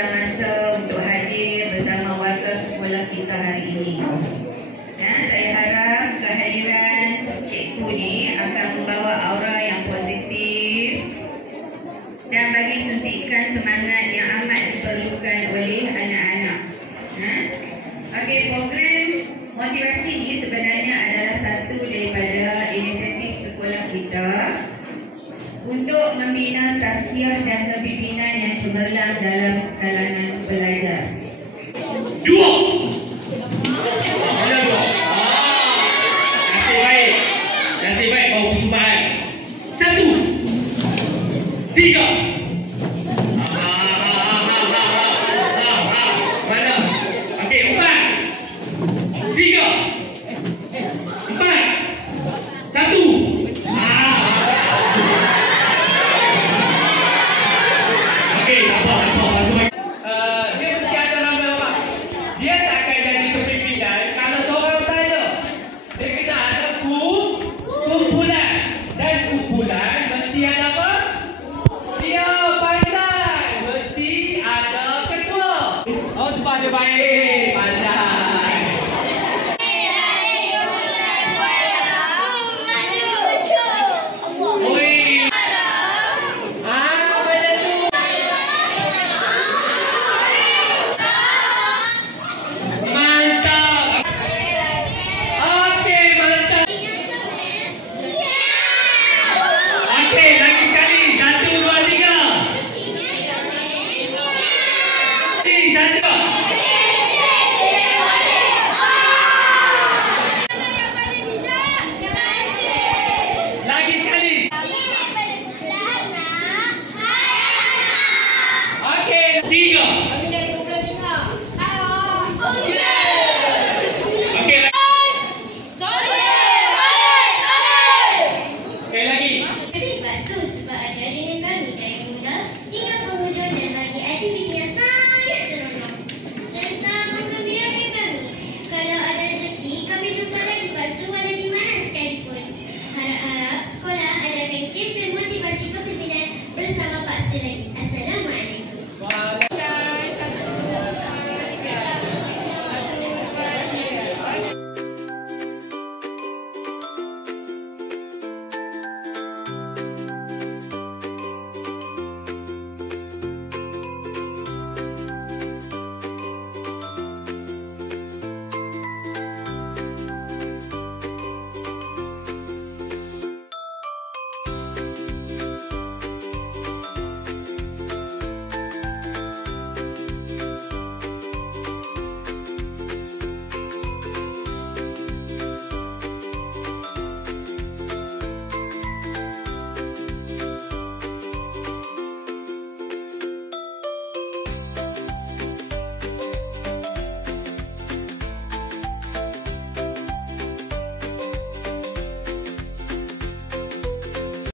meluangkan masa untuk hadir bersama warga sekolah kita hari ini. Ya, saya harap kehadiran cikgu ni akan membawa aura yang positif dan bagi suntikan semangat yang amat diperlukan oleh anak-anak. Okey, program motivasi ini sebenarnya adalah satu daripada inisiatif sekolah kita untuk membina saksiah dan kepimpinan yang cemerlang dalam kalangan pelajar. Dua. Nasib baik kau percubaan. 1, 3.